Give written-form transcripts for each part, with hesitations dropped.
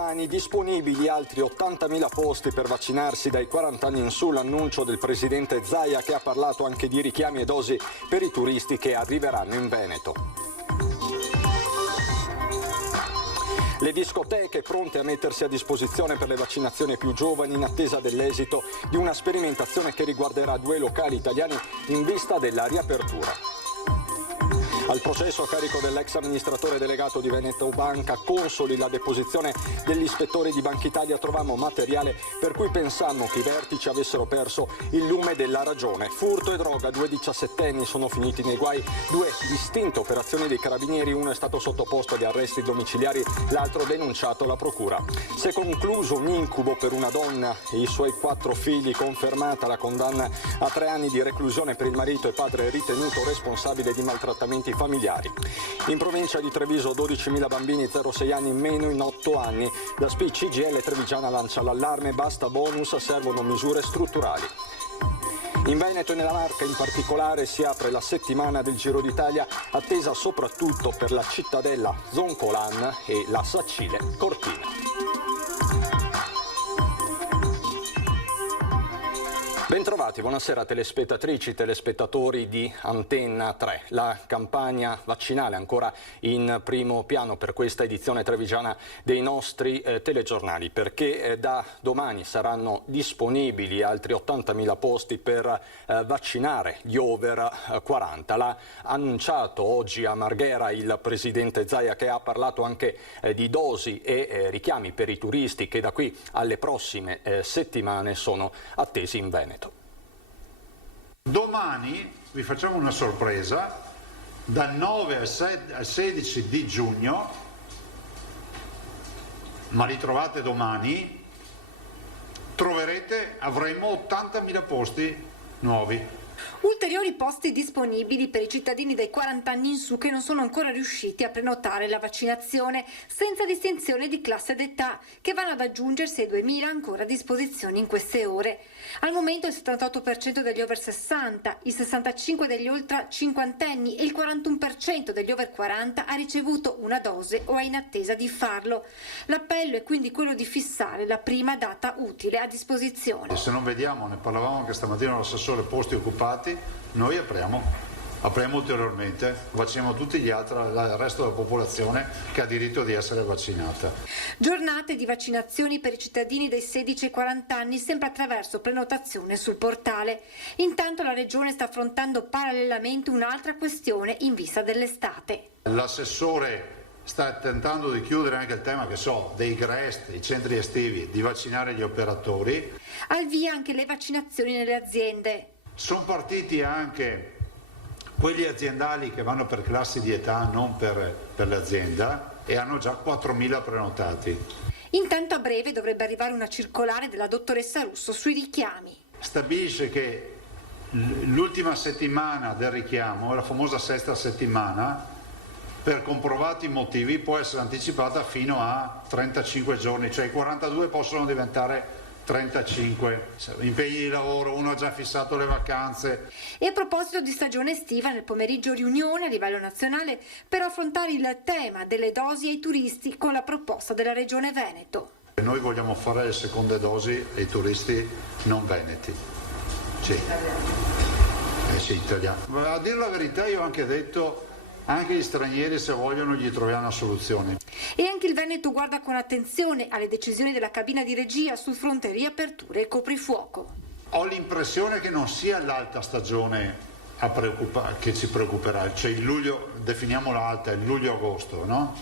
Domani disponibili altri 80.000 posti per vaccinarsi dai 40 anni in su, l'annuncio del presidente Zaia, che ha parlato anche di richiami e dosi per i turisti che arriveranno in Veneto. Le discoteche pronte a mettersi a disposizione per le vaccinazioni più giovani in attesa dell'esito di una sperimentazione che riguarderà 2 locali italiani in vista della riapertura. Al processo a carico dell'ex amministratore delegato di Veneto Banca, consoli la deposizione degli ispettori di Banca Italia, trovammo materiale per cui pensammo che i vertici avessero perso il lume della ragione. Furto e droga, 2 diciassettenni sono finiti nei guai, 2 distinte operazioni dei carabinieri, uno è stato sottoposto agli arresti domiciliari, l'altro denunciato alla procura. Si è concluso un incubo per una donna e i suoi 4 figli, confermata la condanna a 3 anni di reclusione per il marito e padre ritenuto responsabile di maltrattamenti familiari. In provincia di Treviso 12.000 bambini 0-6 anni in meno in 8 anni. Da SPI CGIL Trevigiana lancia l'allarme, basta bonus, servono misure strutturali. In Veneto e nella Marca in particolare si apre la settimana del Giro d'Italia, attesa soprattutto per la Cittadella Zoncolan e la Sacile Cortina. Bentrovati, buonasera telespettatrici, telespettatori di Antenna 3. La campagna vaccinale ancora in primo piano per questa edizione trevigiana dei nostri telegiornali, perché da domani saranno disponibili altri 80.000 posti per vaccinare gli over 40. L'ha annunciato oggi a Marghera il presidente Zaia, che ha parlato anche di dosi e richiami per i turisti che da qui alle prossime settimane sono attesi in Veneto. Domani vi facciamo una sorpresa, dal 9 al 16 di giugno, ma li trovate domani, avremo 80.000 posti nuovi. Ulteriori posti disponibili per i cittadini dai 40 anni in su che non sono ancora riusciti a prenotare la vaccinazione, senza distinzione di classe d'età, che vanno ad aggiungersi ai 2.000 ancora a disposizione in queste ore. Al momento il 78% degli over 60, il 65% degli ultra cinquantenni e il 41% degli over 40 ha ricevuto una dose o è in attesa di farlo. L'appello è quindi quello di fissare la prima data utile a disposizione. Se non vediamo, ne parlavamo anche stamattina all'assessore, posti occupati, noi apriamo ulteriormente, vacciniamo tutti gli altri, il resto della popolazione che ha diritto di essere vaccinata. Giornate di vaccinazioni per i cittadini dai 16 ai 40 anni, sempre attraverso prenotazione sul portale. Intanto la Regione sta affrontando parallelamente un'altra questione in vista dell'estate. L'assessore sta tentando di chiudere anche il tema dei GREST, i centri estivi, di vaccinare gli operatori. Al via anche le vaccinazioni nelle aziende. Sono partiti anche quelli aziendali che vanno per classi di età, non per l'azienda, e hanno già 4.000 prenotati. Intanto a breve dovrebbe arrivare una circolare della dottoressa Russo sui richiami. Stabilisce che l'ultima settimana del richiamo, la famosa 6ª settimana, per comprovati motivi può essere anticipata fino a 35 giorni, cioè i 42 possono diventare 35, impegni di lavoro, uno ha già fissato le vacanze. E a proposito di stagione estiva, nel pomeriggio riunione a livello nazionale per affrontare il tema delle dosi ai turisti con la proposta della Regione Veneto. Noi vogliamo fare le seconde dosi ai turisti non veneti. Sì, italiani. A dire la verità io ho anche detto, anche gli stranieri se vogliono gli troviamo una soluzione. E anche il Veneto guarda con attenzione alle decisioni della cabina di regia sul fronte riaperture e coprifuoco. Ho l'impressione che non sia l'alta stagione che ci preoccuperà, cioè il luglio, definiamola alta, il luglio-agosto, no?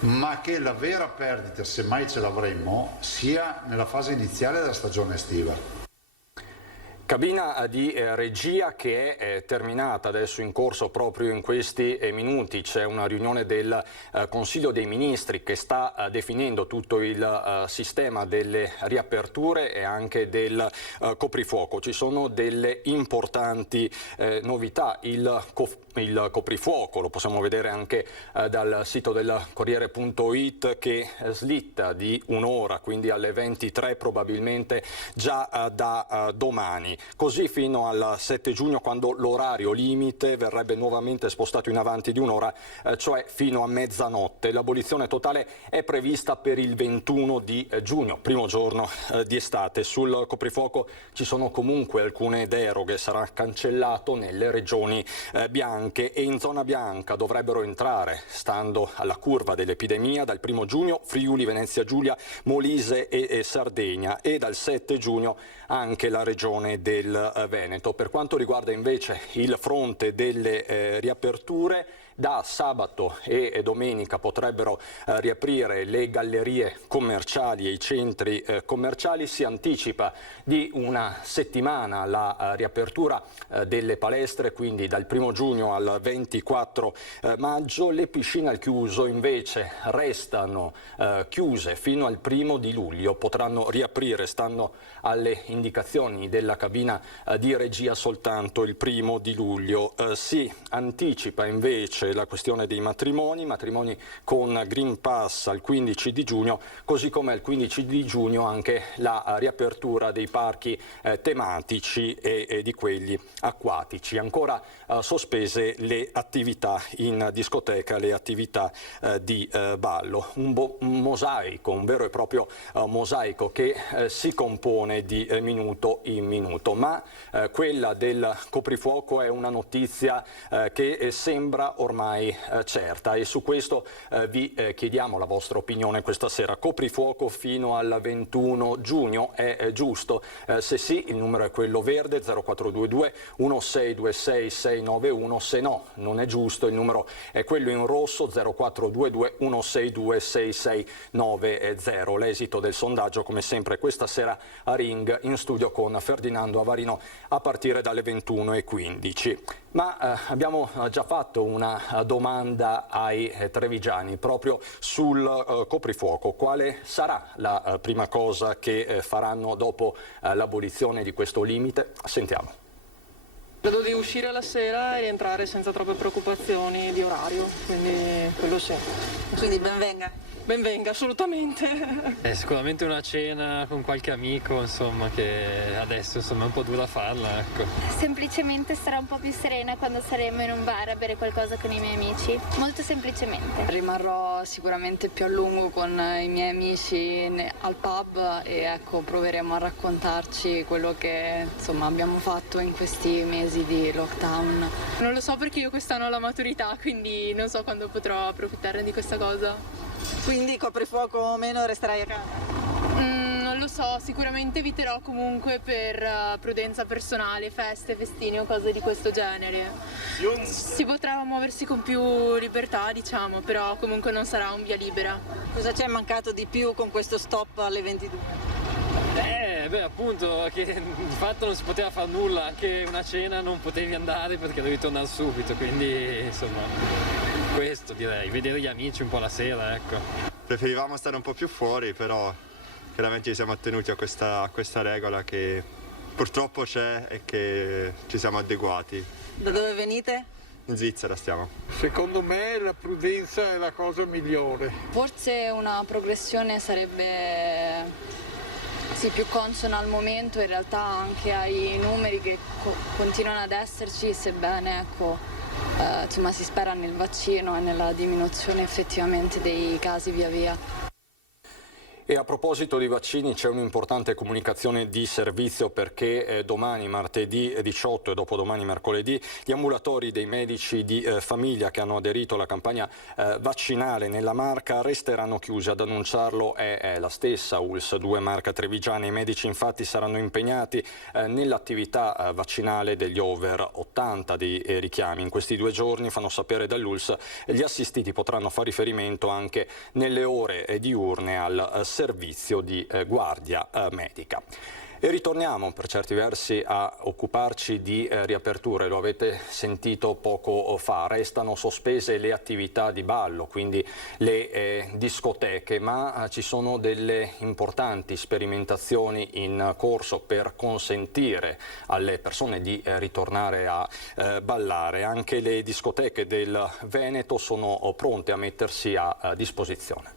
Ma che la vera perdita, se mai ce l'avremmo, sia nella fase iniziale della stagione estiva. Cabina di regia che è terminata, adesso in corso proprio in questi minuti. C'è una riunione del Consiglio dei Ministri che sta definendo tutto il sistema delle riaperture e anche del coprifuoco. Ci sono delle importanti novità. Il coprifuoco lo possiamo vedere anche dal sito del Corriere.it, che slitta di un'ora, quindi alle 23 probabilmente già da domani. così fino al 7 giugno, quando l'orario limite verrebbe nuovamente spostato in avanti di un'ora, cioè fino a mezzanotte. L'abolizione totale è prevista per il 21 di giugno, primo giorno di estate. Sul coprifuoco ci sono comunque alcune deroghe, sarà cancellato nelle regioni bianche, e in zona bianca dovrebbero entrare, stando alla curva dell'epidemia, dal 1 giugno Friuli, Venezia Giulia, Molise e Sardegna, e dal 7 giugno anche la regione del Veneto. Per quanto riguarda invece il fronte delle riaperture, da sabato e domenica potrebbero riaprire le gallerie commerciali e i centri commerciali. Si anticipa di una settimana la riapertura delle palestre, quindi dal 1 giugno al 24 maggio. Le piscine al chiuso invece restano chiuse fino al 1 di luglio, potranno riaprire, stando alle indicazioni della cabina di regia, soltanto il 1 di luglio. Si anticipa invece la questione dei matrimoni con Green Pass al 15 di giugno, così come al 15 di giugno anche la riapertura dei parchi tematici e di quelli acquatici. Ancora sospese le attività in discoteca, le attività di ballo. Un mosaico, un vero e proprio mosaico che si compone di minuto in minuto, ma quella del coprifuoco è una notizia che sembra ormai certa, e su questo vi chiediamo la vostra opinione questa sera. Coprifuoco fino al 21 giugno è giusto? Se sì, il numero è quello verde, 0422 1626 691, se no non è giusto, il numero è quello in rosso, 0422 162 6690. L'esito del sondaggio come sempre questa sera a Ring, in studio con Ferdinando Avarino, a partire dalle 21:15. Ma abbiamo già fatto una domanda ai trevigiani proprio sul coprifuoco. Quale sarà la prima cosa che faranno dopo l'abolizione di questo limite? Sentiamo. Credo di uscire la sera e rientrare senza troppe preoccupazioni di orario, quindi quello sì. Quindi ben venga. Ben venga, assolutamente. Sicuramente una cena con qualche amico, insomma, che adesso insomma è un po' dura farla, ecco. Semplicemente starò un po' più serena quando saremo in un bar a bere qualcosa con i miei amici, molto semplicemente. Rimarrò sicuramente più a lungo con i miei amici al pub e ecco, proveremo a raccontarci quello che insomma abbiamo fatto in questi mesi di lockdown. Non lo so perché io quest'anno ho la maturità, quindi non so quando potrò approfittare di questa cosa. Quindi coprifuoco o meno resterai a casa? Non lo so, sicuramente eviterò comunque per prudenza personale, feste, festini o cose di questo genere. Si potrà muoversi con più libertà, diciamo, però comunque non sarà un via libera. Cosa ci è mancato di più con questo stop alle 22? Appunto, che di fatto non si poteva fare nulla, anche una cena non potevi andare perché dovevi tornare subito, quindi insomma questo direi, vedere gli amici un po' la sera, ecco. Preferivamo stare un po' più fuori, però chiaramente ci siamo attenuti a questa regola che purtroppo c'è e che ci siamo adeguati. Da dove venite? In Svizzera stiamo. Secondo me la prudenza è la cosa migliore. Forse una progressione sarebbe più consona al momento, in realtà anche ai numeri che continuano ad esserci, sebbene ecco, insomma, si spera nel vaccino e nella diminuzione effettivamente dei casi via via. E a proposito di vaccini c'è un'importante comunicazione di servizio, perché domani martedì 18 e dopodomani mercoledì gli ambulatori dei medici di famiglia che hanno aderito alla campagna vaccinale nella Marca resteranno chiusi. Ad annunciarlo è la stessa ULSS 2 Marca Trevigiana. I medici infatti saranno impegnati nell'attività vaccinale degli over 80 dei richiami. In questi 2 giorni, fanno sapere dall'ULSS, gli assistiti potranno fare riferimento anche nelle ore diurne al servizio di guardia medica. E ritorniamo per certi versi a occuparci di riaperture. Lo avete sentito poco fa, restano sospese le attività di ballo, quindi le discoteche, ma ci sono delle importanti sperimentazioni in corso per consentire alle persone di ritornare a ballare. Anche le discoteche del Veneto sono pronte a mettersi a disposizione.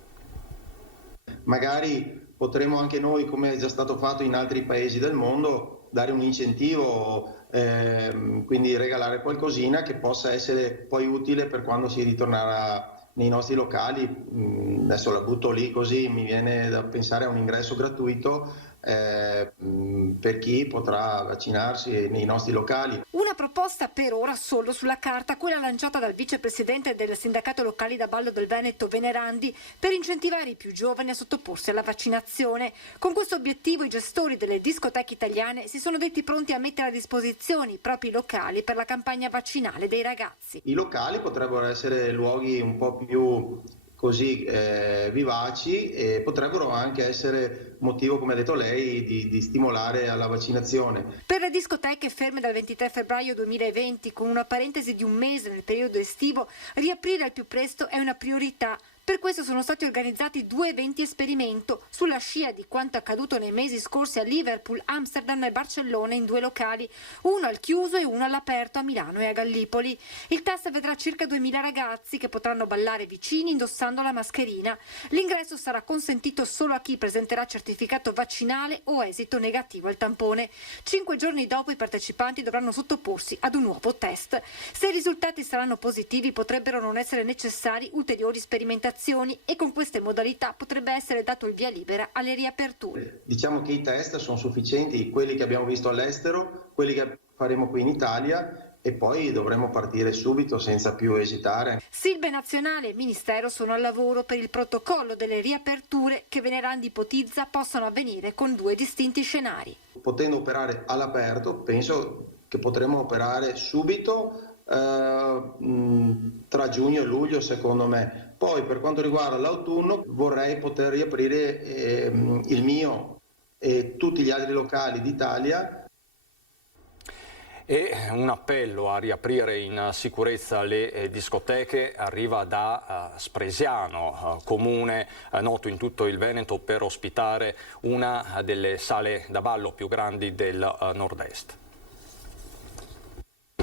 Magari potremo anche noi, come è già stato fatto in altri paesi del mondo, dare un incentivo, quindi regalare qualcosina che possa essere poi utile per quando si ritornerà nei nostri locali. Adesso la butto lì così, mi viene da pensare a un ingresso gratuito per chi potrà vaccinarsi nei nostri locali. Una proposta per ora solo sulla carta, quella lanciata dal vicepresidente del sindacato locali da ballo del Veneto Venerandi, per incentivare i più giovani a sottoporsi alla vaccinazione. Con questo obiettivo i gestori delle discoteche italiane si sono detti pronti a mettere a disposizione i propri locali per la campagna vaccinale dei ragazzi. I locali potrebbero essere luoghi un po' più così vivaci, e potrebbero anche essere motivo, come ha detto lei, di stimolare alla vaccinazione. Per le discoteche ferme dal 23 febbraio 2020, con una parentesi di un mese nel periodo estivo, riaprire al più presto è una priorità. Per questo sono stati organizzati 2 eventi esperimento, sulla scia di quanto accaduto nei mesi scorsi a Liverpool, Amsterdam e Barcellona in 2 locali, uno al chiuso e uno all'aperto a Milano e a Gallipoli. Il test vedrà circa 2000 ragazzi che potranno ballare vicini indossando la mascherina. L'ingresso sarà consentito solo a chi presenterà certificato vaccinale o esito negativo al tampone. 5 giorni dopo i partecipanti dovranno sottoporsi ad un nuovo test. Se i risultati saranno positivi potrebbero non essere necessari ulteriori sperimentazioni e con queste modalità potrebbe essere dato il via libera alle riaperture. Diciamo che i test sono sufficienti, quelli che abbiamo visto all'estero, quelli che faremo qui in Italia, e poi dovremo partire subito senza più esitare. Silbe Nazionale e Ministero sono al lavoro per il protocollo delle riaperture che Venerandi ipotizza possano avvenire con 2 distinti scenari. Potendo operare all'aperto, penso che potremo operare subito, tra giugno e luglio secondo me. Poi per quanto riguarda l'autunno vorrei poter riaprire il mio e tutti gli altri locali d'Italia. E un appello a riaprire in sicurezza le discoteche arriva da Spresiano, comune noto in tutto il Veneto per ospitare una delle sale da ballo più grandi del nord-est.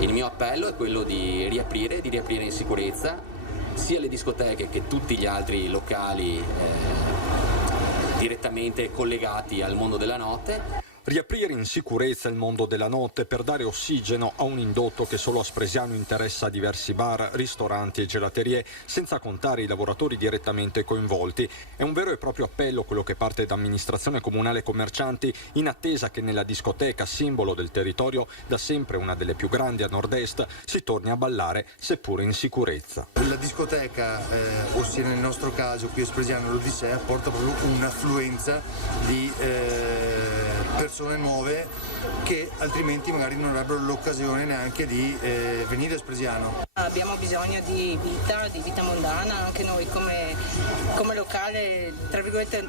Il mio appello è quello di riaprire in sicurezza sia le discoteche che tutti gli altri locali direttamente collegati al mondo della notte. Riaprire in sicurezza il mondo della notte per dare ossigeno a un indotto che solo a Spresiano interessa diversi bar, ristoranti e gelaterie, senza contare i lavoratori direttamente coinvolti. È un vero e proprio appello quello che parte da amministrazione comunale e commercianti, in attesa che nella discoteca, simbolo del territorio, da sempre una delle più grandi a nord-est, si torni a ballare, seppure in sicurezza. La discoteca, ossia nel nostro caso qui a Spresiano l'Odissea, porta proprio un'affluenza di persone nuove che altrimenti magari non avrebbero l'occasione neanche di venire a Spresiano. Abbiamo bisogno di vita mondana, anche noi come locale, tra virgolette,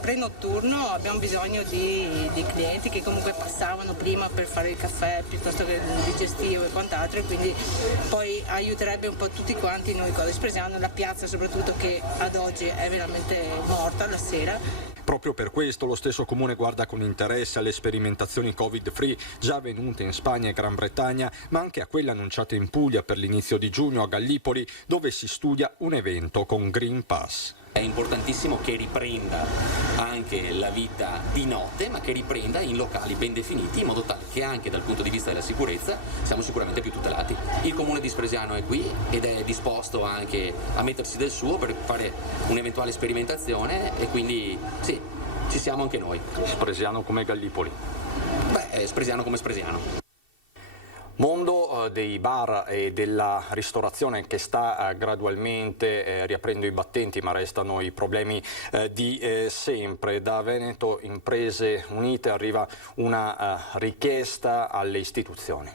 pre-notturno abbiamo bisogno di clienti che comunque passavano prima per fare il caffè piuttosto che il digestivo e quant'altro, e quindi poi aiuterebbe un po' tutti quanti noi qua a Spresiano, la piazza soprattutto, che ad oggi è veramente morta la sera. Proprio per questo lo stesso comune guarda con interesse alle sperimentazioni Covid-free già avvenute in Spagna e Gran Bretagna, ma anche a quelle annunciate in Puglia per l'inizio di giugno a Gallipoli, dove si studia un evento con Green Pass. È importantissimo che riprenda anche la vita di notte, ma che riprenda in locali ben definiti, in modo tale che anche dal punto di vista della sicurezza siamo sicuramente più tutelati. Il comune di Spresiano è qui ed è disposto anche a mettersi del suo per fare un'eventuale sperimentazione, e quindi sì, ci siamo anche noi. Spresiano come Gallipoli? Beh, Spresiano come Spresiano. Mondo dei bar e della ristorazione che sta gradualmente riaprendo i battenti, ma restano i problemi di sempre. Da Veneto Imprese Unite arriva una richiesta alle istituzioni.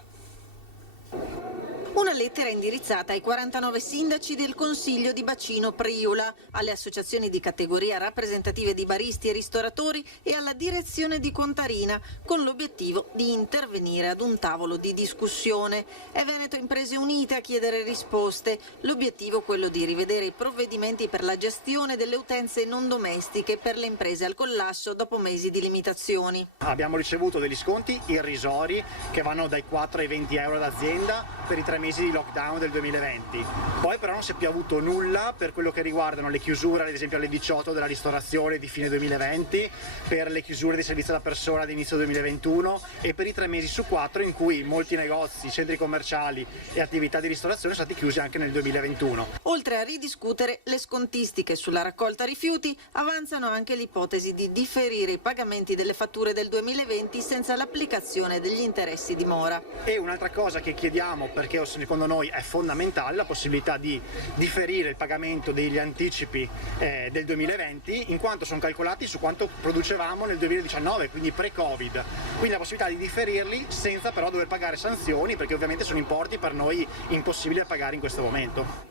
Una lettera indirizzata ai 49 sindaci del Consiglio di Bacino Priola, alle associazioni di categoria rappresentative di baristi e ristoratori e alla direzione di Contarina, con l'obiettivo di intervenire ad un tavolo di discussione. È Veneto Imprese Unite a chiedere risposte. L'obiettivo è quello di rivedere i provvedimenti per la gestione delle utenze non domestiche per le imprese al collasso dopo mesi di limitazioni. Abbiamo ricevuto degli sconti irrisori che vanno dai 4 ai 20 euro d'azienda per i 3 mesi di lockdown del 2020. Poi però non si è più avuto nulla per quello che riguardano le chiusure, ad esempio alle 18 della ristorazione di fine 2020, per le chiusure dei servizi alla persona di inizio 2021 e per i 3 mesi su 4 in cui molti negozi, centri commerciali e attività di ristorazione sono stati chiusi anche nel 2021. Oltre a ridiscutere le scontistiche sulla raccolta rifiuti, avanzano anche l'ipotesi di differire i pagamenti delle fatture del 2020 senza l'applicazione degli interessi di mora. E un'altra cosa che chiediamo, perché secondo noi è fondamentale, la possibilità di differire il pagamento degli anticipi del 2020, in quanto sono calcolati su quanto producevamo nel 2019, quindi pre-Covid. Quindi la possibilità di differirli senza però dover pagare sanzioni, perché ovviamente sono importi per noi impossibili da pagare in questo momento.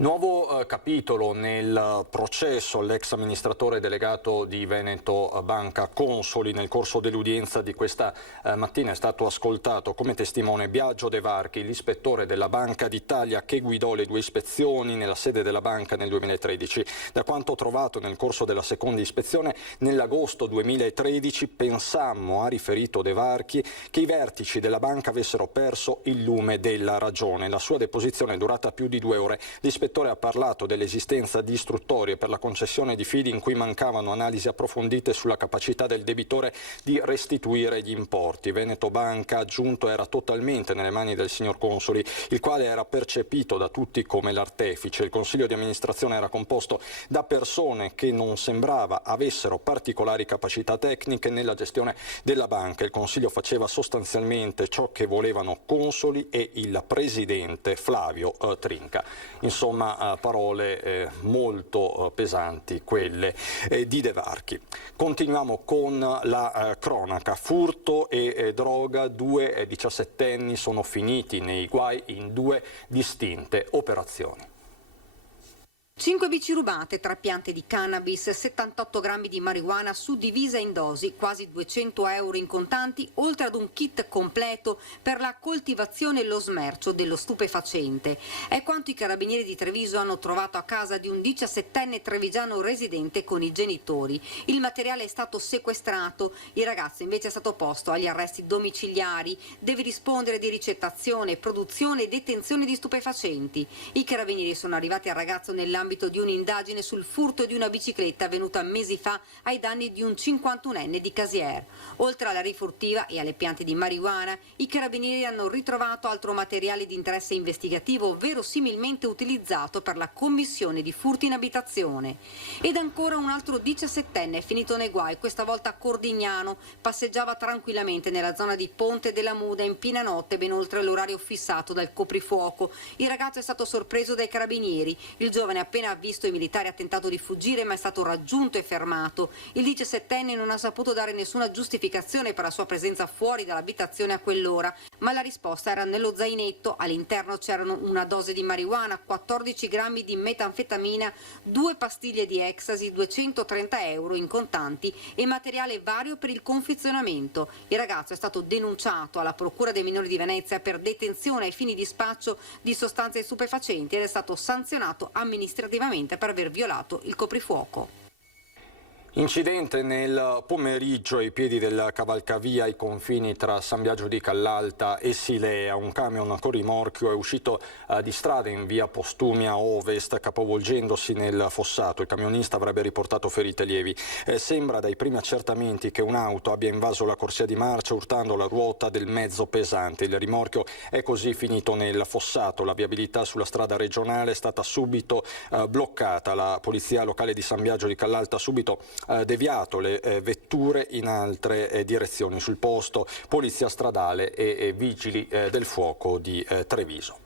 Nuovo capitolo nel processo all'ex amministratore delegato di Veneto Banca Consoli. Nel corso dell'udienza di questa mattina è stato ascoltato come testimone Biagio De Varchi, l'ispettore della Banca d'Italia che guidò le 2 ispezioni nella sede della banca nel 2013. Da quanto trovato nel corso della seconda ispezione nell'agosto 2013 pensammo, ha riferito De Varchi, che i vertici della banca avessero perso il lume della ragione. La sua deposizione è durata più di 2 ore. L'ispettore ha parlato dell'esistenza di istruttorie per la concessione di fidi in cui mancavano analisi approfondite sulla capacità del debitore di restituire gli importi. Veneto Banca, aggiunto, era totalmente nelle mani del signor Consoli, il quale era percepito da tutti come l'artefice. Il consiglio di amministrazione era composto da persone che non sembrava avessero particolari capacità tecniche nella gestione della banca. Il consiglio faceva sostanzialmente ciò che volevano Consoli e il presidente Flavio Trinca. Insomma, parole molto pesanti quelle di De Varchi. Continuiamo con la cronaca. Furto e droga, 2 diciassettenni sono finiti nei guai in 2 distinte operazioni. 5 bici rubate, 3 piante di cannabis, 78 grammi di marijuana suddivisa in dosi, quasi 200 euro in contanti, oltre ad un kit completo per la coltivazione e lo smercio dello stupefacente. È quanto i carabinieri di Treviso hanno trovato a casa di un 17enne trevigiano residente con i genitori. Il materiale è stato sequestrato, il ragazzo invece è stato posto agli arresti domiciliari, deve rispondere di ricettazione, produzione e detenzione di stupefacenti. I carabinieri sono arrivati al ragazzo nell'ambito di un'indagine sul furto di una bicicletta avvenuta mesi fa ai danni di un 51enne di Casier. Oltre alla rifurtiva e alle piante di marijuana, i carabinieri hanno ritrovato altro materiale di interesse investigativo verosimilmente utilizzato per la commissione di furti in abitazione. Ed ancora un altro 17enne è finito nei guai, questa volta a Cordignano. Passeggiava tranquillamente nella zona di Ponte della Muda in piena notte, ben oltre l'orario fissato dal coprifuoco. Il ragazzo è stato sorpreso dai carabinieri. Il giovane appena visto i militari ha tentato di fuggire, ma è stato raggiunto e fermato. Il 17enne non ha saputo dare nessuna giustificazione per la sua presenza fuori dall'abitazione a quell'ora, ma la risposta era nello zainetto. All'interno c'erano una dose di marijuana, 14 grammi di metanfetamina, 2 pastiglie di ecstasy, 230 euro in contanti e materiale vario per il confezionamento. Il ragazzo è stato denunciato alla Procura dei minori di Venezia per detenzione ai fini di spaccio di sostanze stupefacenti ed è stato sanzionato amministrativamente per aver violato il coprifuoco. Incidente nel pomeriggio ai piedi del cavalcavia ai confini tra San Biagio di Callalta e Silea. Un camion con rimorchio è uscito di strada in via Postumia Ovest capovolgendosi nel fossato. Il camionista avrebbe riportato ferite lievi. Sembra dai primi accertamenti che un'auto abbia invaso la corsia di marcia urtando la ruota del mezzo pesante. Il rimorchio è così finito nel fossato. La viabilità sulla strada regionale è stata subito bloccata. La polizia locale di San Biagio di Callalta ha subito deviato le vetture in altre direzioni. Sul posto polizia stradale e vigili del fuoco di Treviso.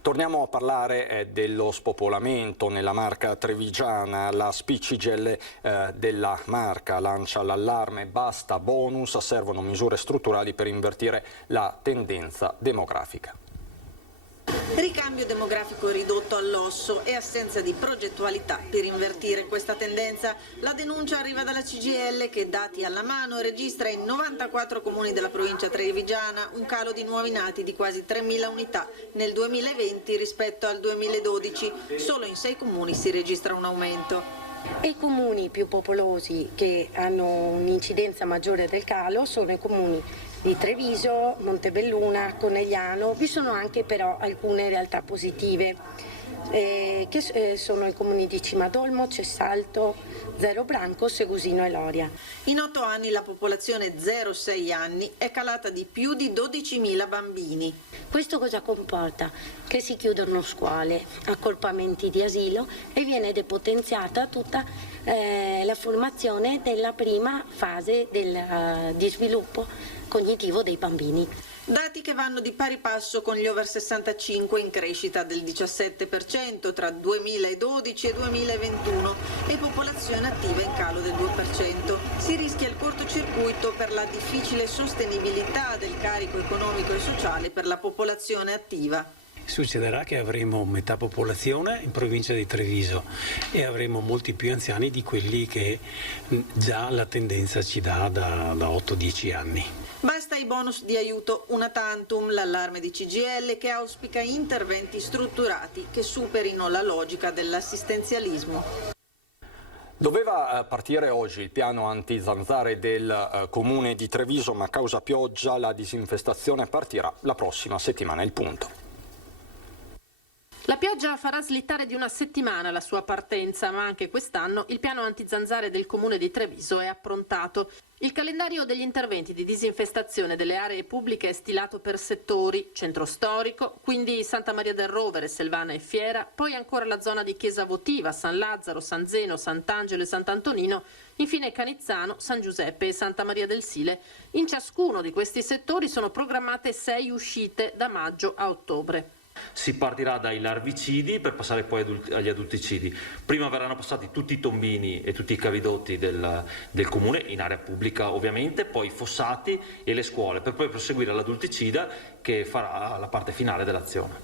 Torniamo a parlare dello spopolamento nella Marca trevigiana. La Spicigelle della Marca lancia l'allarme basta bonus, servono misure strutturali per invertire la tendenza demografica. Ricambio demografico ridotto all'osso e assenza di progettualità per invertire questa tendenza. La denuncia arriva dalla CGIL che, dati alla mano, registra in 94 comuni della provincia trevigiana un calo di nuovi nati di quasi 3.000 unità nel 2020 rispetto al 2012. Solo in 6 comuni si registra un aumento. E i comuni più popolosi che hanno un'incidenza maggiore del calo sono i comuni di Treviso, Montebelluna, Conegliano. Vi sono anche però alcune realtà positive che sono i comuni di Cimadolmo, Cessalto, Zero Branco, Segusino e Loria. In 8 anni la popolazione 0-6 anni è calata di più di 12.000 bambini. Questo cosa comporta? Che si chiudono scuole, accorpamenti di asilo e viene depotenziata tutta la formazione della prima fase di sviluppo cognitivo dei bambini. Dati che vanno di pari passo con gli over 65 in crescita del 17% tra 2012 e 2021 e popolazione attiva in calo del 2%. Si rischia il cortocircuito per la difficile sostenibilità del carico economico e sociale per la popolazione attiva. Succederà che avremo metà popolazione in provincia di Treviso e avremo molti più anziani di quelli che già la tendenza ci dà da 8-10 anni. Basta i bonus di aiuto una tantum, l'allarme di CGIL che auspica interventi strutturati che superino la logica dell'assistenzialismo. Doveva partire oggi il piano anti-zanzare del comune di Treviso, ma a causa pioggia la disinfestazione partirà la prossima settimana. Il punto. La pioggia farà slittare di una settimana la sua partenza, ma anche quest'anno il piano antizanzare del comune di Treviso è approntato. Il calendario degli interventi di disinfestazione delle aree pubbliche è stilato per settori: centro storico, quindi Santa Maria del Rovere, Selvana e Fiera, poi ancora la zona di Chiesa Votiva, San Lazzaro, San Zeno, Sant'Angelo e Sant'Antonino, infine Canizzano, San Giuseppe e Santa Maria del Sile. In ciascuno di questi settori sono programmate 6 uscite da maggio a ottobre. Si partirà dai larvicidi per passare poi agli adulticidi. Prima verranno passati tutti i tombini e tutti i cavidotti del comune, in area pubblica ovviamente, poi i fossati e le scuole, per poi proseguire all'adulticida che farà la parte finale dell'azione.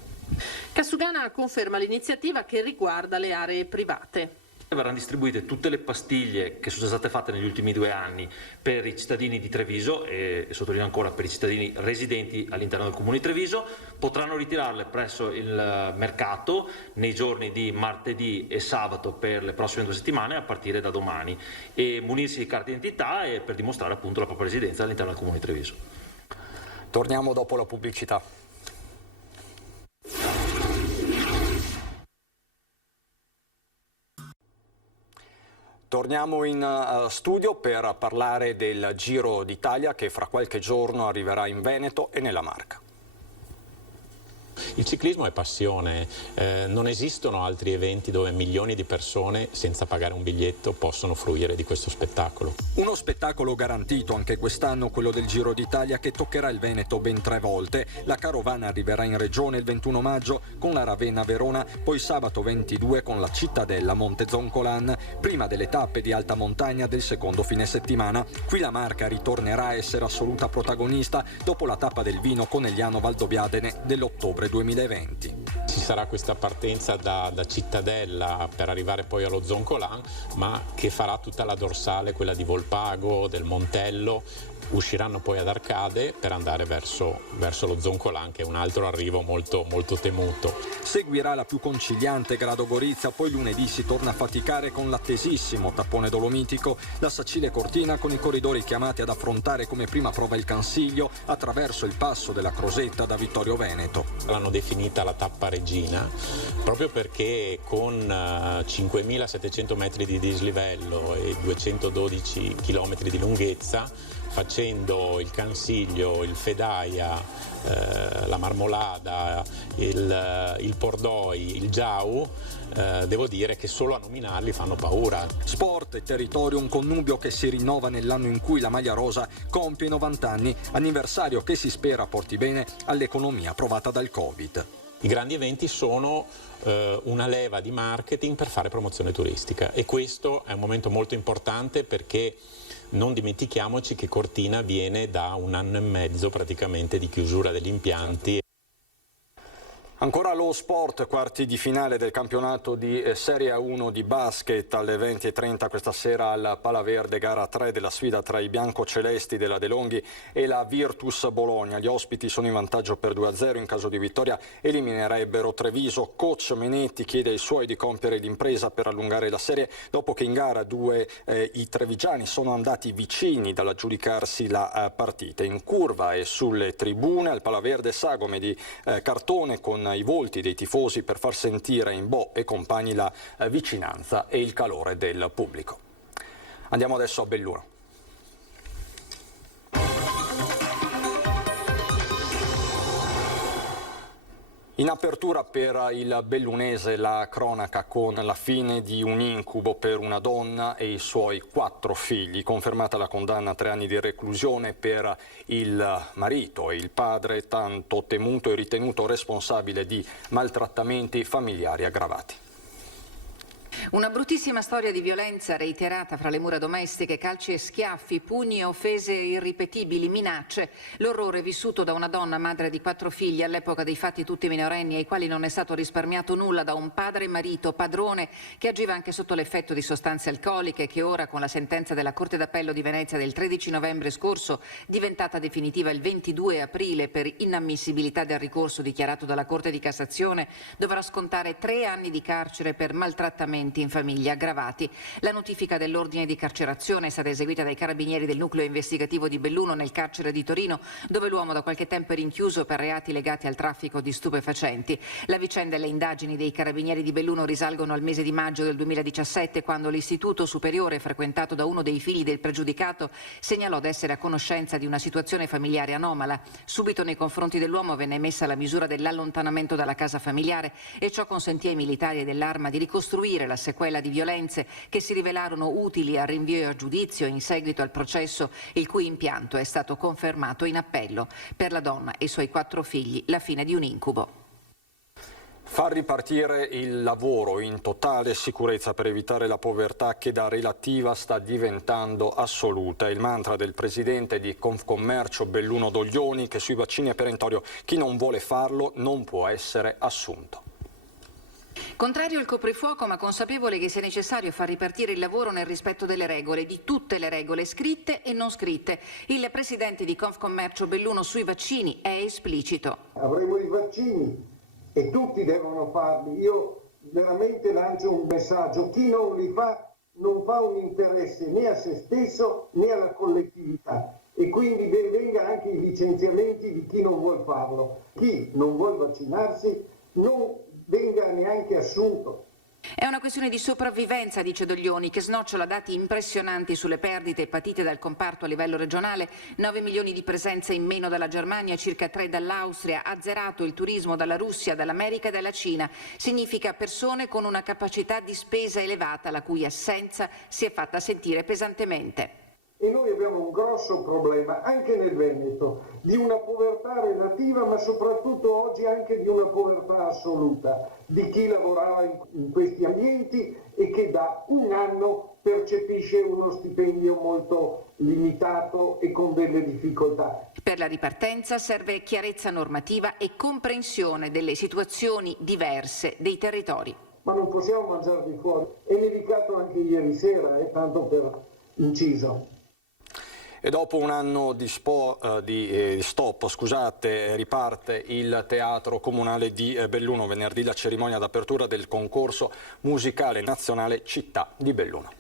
Cassugana conferma l'iniziativa che riguarda le aree private. Verranno distribuite tutte le pastiglie che sono state fatte negli ultimi 2 anni per i cittadini di Treviso e sottolineo ancora per i cittadini residenti all'interno del comune di Treviso. Potranno ritirarle presso il mercato nei giorni di martedì e sabato per le prossime 2 settimane a partire da domani e munirsi di carta d'identità e per dimostrare appunto la propria residenza all'interno del comune di Treviso. Torniamo dopo la pubblicità. Torniamo in studio per parlare del Giro d'Italia che fra qualche giorno arriverà in Veneto e nella Marca. Il ciclismo è passione, non esistono altri eventi dove milioni di persone senza pagare un biglietto possono fruire di questo spettacolo. Uno spettacolo garantito anche quest'anno, quello del Giro d'Italia, che toccherà il Veneto ben 3 volte. La carovana arriverà in regione il 21 maggio con la Ravenna-Verona, poi sabato 22 con la Cittadella Montezoncolan, prima delle tappe di alta montagna del secondo fine settimana. Qui la Marca ritornerà a essere assoluta protagonista dopo la tappa del Vino Conegliano-Valdobbiadene dell'ottobre 2020. Ci sarà questa partenza da Cittadella per arrivare poi allo Zoncolan, ma che farà tutta la dorsale, quella di Volpago, del Montello. Usciranno poi ad Arcade per andare verso lo Zoncolan, che è un altro arrivo molto, molto temuto. Seguirà la più conciliante Grado Gorizia, poi lunedì si torna a faticare con l'attesissimo tappone dolomitico, la Sacile Cortina con i corridori chiamati ad affrontare come prima prova il Cansiglio attraverso il passo della Crosetta da Vittorio Veneto. L'hanno definita la tappa regina proprio perché con 5.700 metri di dislivello e 212 km di lunghezza, facendo il Cansiglio, il Fedaia, la Marmolada, il Pordoi, il Giau, devo dire che solo a nominarli fanno paura. Sport e territorio, un connubio che si rinnova nell'anno in cui la maglia rosa compie 90 anni, anniversario che si spera porti bene all'economia provata dal Covid. I grandi eventi sono una leva di marketing per fare promozione turistica e questo è un momento molto importante perché non dimentichiamoci che Cortina viene da 1 anno e mezzo praticamente di chiusura degli impianti. Ancora lo sport, quarti di finale del campionato di Serie A1 di basket alle 20:30 questa sera al Palaverde, gara 3 della sfida tra i biancocelesti della De Longhi e la Virtus Bologna. Gli ospiti sono in vantaggio per 2-0, in caso di vittoria eliminerebbero Treviso. Coach Menetti chiede ai suoi di compiere l'impresa per allungare la serie dopo che in gara 2 i trevigiani sono andati vicini dall'aggiudicarsi la partita. In curva e sulle tribune al Palaverde sagome di cartone con i volti dei tifosi per far sentire in Bo e compagni la vicinanza e il calore del pubblico. Andiamo adesso a Belluno. In apertura per il bellunese la cronaca con la fine di un incubo per una donna e i suoi 4 figli. Confermata la condanna a 3 anni di reclusione per il marito e il padre, tanto temuto e ritenuto responsabile di maltrattamenti familiari aggravati. Una bruttissima storia di violenza reiterata fra le mura domestiche, calci e schiaffi, pugni e offese irripetibili, minacce. L'orrore vissuto da una donna madre di 4 figli, all'epoca dei fatti tutti minorenni, ai quali non è stato risparmiato nulla, da un padre marito padrone che agiva anche sotto l'effetto di sostanze alcoliche, che ora, con la sentenza della Corte d'Appello di Venezia del 13 novembre scorso, diventata definitiva il 22 aprile per inammissibilità del ricorso dichiarato dalla Corte di Cassazione, dovrà scontare 3 anni di carcere per maltrattamenti in famiglia aggravati. La notifica dell'ordine di carcerazione è stata eseguita dai carabinieri del nucleo investigativo di Belluno nel carcere di Torino, dove l'uomo da qualche tempo è rinchiuso per reati legati al traffico di stupefacenti. La vicenda e le indagini dei carabinieri di Belluno risalgono al mese di maggio del 2017, quando l'istituto superiore frequentato da uno dei figli del pregiudicato segnalò d'essere a conoscenza di una situazione familiare anomala. Subito nei confronti dell'uomo venne emessa la misura dell'allontanamento dalla casa familiare e ciò consentì ai militari dell'Arma di ricostruire la sequela di violenze che si rivelarono utili al rinvio a giudizio in seguito al processo, il cui impianto è stato confermato in appello. Per la donna e i suoi 4 figli la fine di un incubo. Far ripartire il lavoro in totale sicurezza per evitare la povertà che da relativa sta diventando assoluta. Il mantra del presidente di Confcommercio Belluno Doglioni, che sui vaccini è perentorio: chi non vuole farlo non può essere assunto. Contrario al coprifuoco, ma consapevole che sia necessario far ripartire il lavoro nel rispetto delle regole, di tutte le regole scritte e non scritte, il presidente di Confcommercio Belluno sui vaccini è esplicito. Avremo i vaccini e tutti devono farli. Io veramente lancio un messaggio: chi non li fa non fa un interesse né a se stesso né alla collettività, e quindi venga anche i licenziamenti di chi non vuol farlo. Chi non vuol vaccinarsi non venga neanche assunto. È una questione di sopravvivenza, dice Doglioni, che snocciola dati impressionanti sulle perdite patite dal comparto a livello regionale: 9 milioni di presenze in meno dalla Germania, circa 3 dall'Austria, azzerato il turismo dalla Russia, dall'America e dalla Cina. Significa persone con una capacità di spesa elevata, la cui assenza si è fatta sentire pesantemente. E noi abbiamo un grosso problema, anche nel Veneto, di una povertà relativa, ma soprattutto oggi anche di una povertà assoluta, di chi lavorava in questi ambienti e che da un anno percepisce uno stipendio molto limitato e con delle difficoltà. Per la ripartenza serve chiarezza normativa e comprensione delle situazioni diverse dei territori. Ma non possiamo mangiare di fuori. È nevicato anche ieri sera, tanto per inciso. E dopo un anno di stop, riparte il Teatro Comunale di Belluno. Venerdì la cerimonia d'apertura del concorso musicale nazionale Città di Belluno.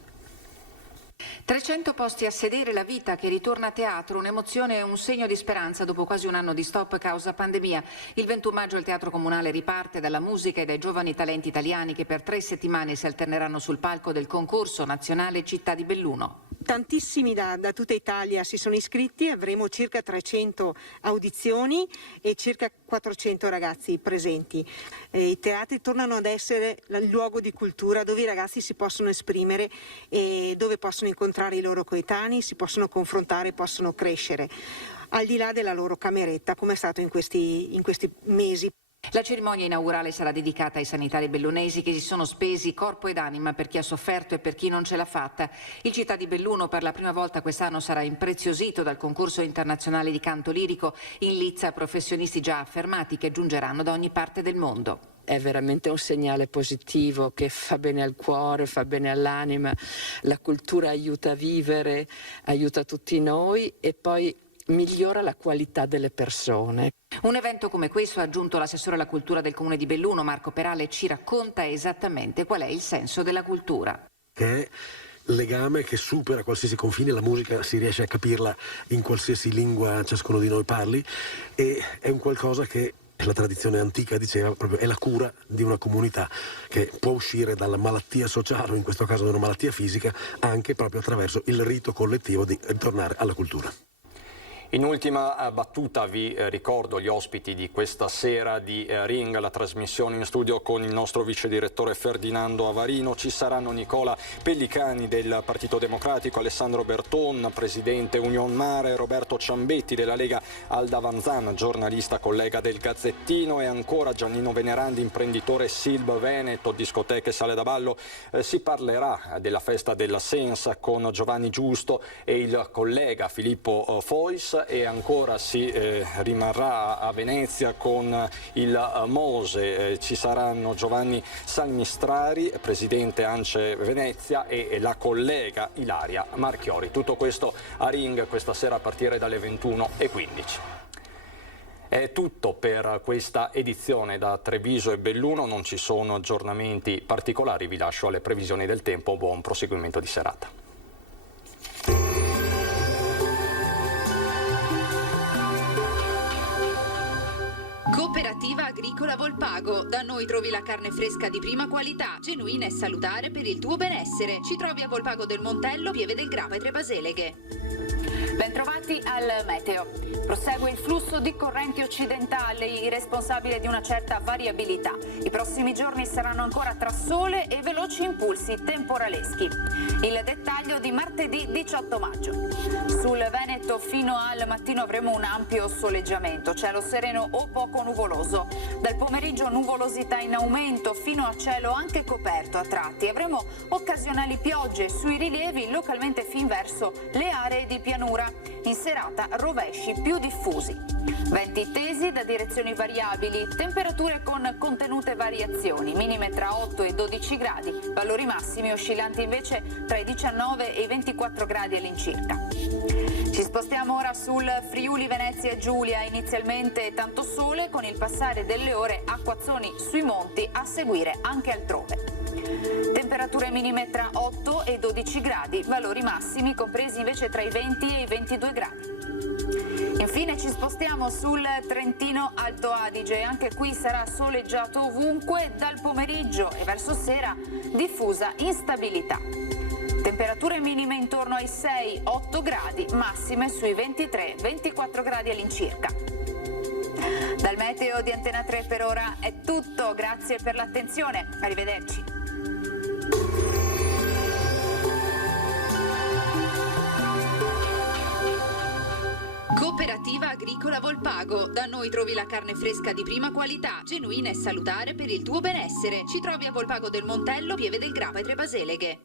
300 posti a sedere, la vita che ritorna a teatro, un'emozione e un segno di speranza dopo quasi un anno di stop causa pandemia. Il 21 maggio il Teatro Comunale riparte dalla musica e dai giovani talenti italiani che per 3 settimane si alterneranno sul palco del concorso nazionale Città di Belluno. Tantissimi da tutta Italia si sono iscritti, avremo circa 300 audizioni e circa 400 ragazzi presenti. I teatri tornano ad essere il luogo di cultura dove i ragazzi si possono esprimere e dove possono incontrare i loro coetanei, si possono confrontare, possono crescere, al di là della loro cameretta, come è stato in questi mesi. La cerimonia inaugurale sarà dedicata ai sanitari bellunesi che si sono spesi corpo ed anima per chi ha sofferto e per chi non ce l'ha fatta. Il Città di Belluno per la prima volta quest'anno sarà impreziosito dal concorso internazionale di canto lirico in lizza a professionisti già affermati che giungeranno da ogni parte del mondo. È veramente un segnale positivo che fa bene al cuore, fa bene all'anima. La cultura aiuta a vivere, aiuta tutti noi e poi migliora la qualità delle persone. Un evento come questo, ha aggiunto l'assessore alla cultura del comune di Belluno, Marco Perale, ci racconta esattamente qual è il senso della cultura. Che è legame che supera qualsiasi confine, la musica si riesce a capirla in qualsiasi lingua ciascuno di noi parli, e è un qualcosa che la tradizione antica diceva proprio è la cura di una comunità che può uscire dalla malattia sociale, o in questo caso da una malattia fisica, anche proprio attraverso il rito collettivo di ritornare alla cultura. In ultima battuta vi ricordo gli ospiti di questa sera di Ring, la trasmissione in studio con il nostro vice direttore Ferdinando Avarino. Ci saranno Nicola Pellicani del Partito Democratico, Alessandro Berton, presidente Union Mare, Roberto Ciambetti della Lega, Alda Vanzan, giornalista collega del Gazzettino, e ancora Giannino Venerandi, imprenditore Silb Veneto, discoteche, sale da ballo. Si parlerà della festa della Sensa con Giovanni Giusto e il collega Filippo Fois, e ancora si rimarrà a Venezia con il Mose. Ci saranno Giovanni Salmistrari, presidente ANCE Venezia, e la collega Ilaria Marchiori. Tutto questo a Ring questa sera a partire dalle 21:15. È tutto per questa edizione da Treviso e Belluno, non ci sono aggiornamenti particolari, vi lascio alle previsioni del tempo, buon proseguimento di serata. Cooperativa Agricola Volpago. Da noi trovi la carne fresca di prima qualità, genuina e salutare per il tuo benessere. Ci trovi a Volpago del Montello, Pieve del Grappa e Tre Baseleghe. Bentrovati al meteo. Prosegue il flusso di correnti occidentali, responsabile di una certa variabilità. I prossimi giorni saranno ancora tra sole e veloci impulsi temporaleschi. Il dettaglio di martedì 18 maggio. Sul Veneto fino al mattino avremo un ampio soleggiamento, cielo sereno o poco nuvoloso. Dal pomeriggio nuvolosità in aumento fino a cielo anche coperto a tratti. Avremo occasionali piogge sui rilievi, localmente fin verso le aree di pianura. In serata rovesci più diffusi. Venti tesi da direzioni variabili, temperature con contenute variazioni, minime tra 8 e 12 gradi, valori massimi oscillanti invece tra i 19 e i 24 gradi all'incirca. Ci spostiamo ora sul Friuli Venezia Giulia, inizialmente tanto sole, con il passare delle ore acquazzoni sui monti, a seguire anche altrove. Temperature minime tra 8 e 12 gradi, valori massimi compresi invece tra i 20 e i 22 gradi. Infine ci spostiamo sul Trentino Alto Adige, anche qui sarà soleggiato ovunque, dal pomeriggio e verso sera diffusa instabilità. Temperature minime intorno ai 6-8 gradi, massime sui 23-24 gradi all'incirca. Dal meteo di Antena 3 per ora è tutto, grazie per l'attenzione, arrivederci. Cooperativa Agricola Volpago. Da noi trovi la carne fresca di prima qualità, genuina e salutare per il tuo benessere. Ci trovi a Volpago del Montello, Pieve del Grappa e Tre Baseleghe.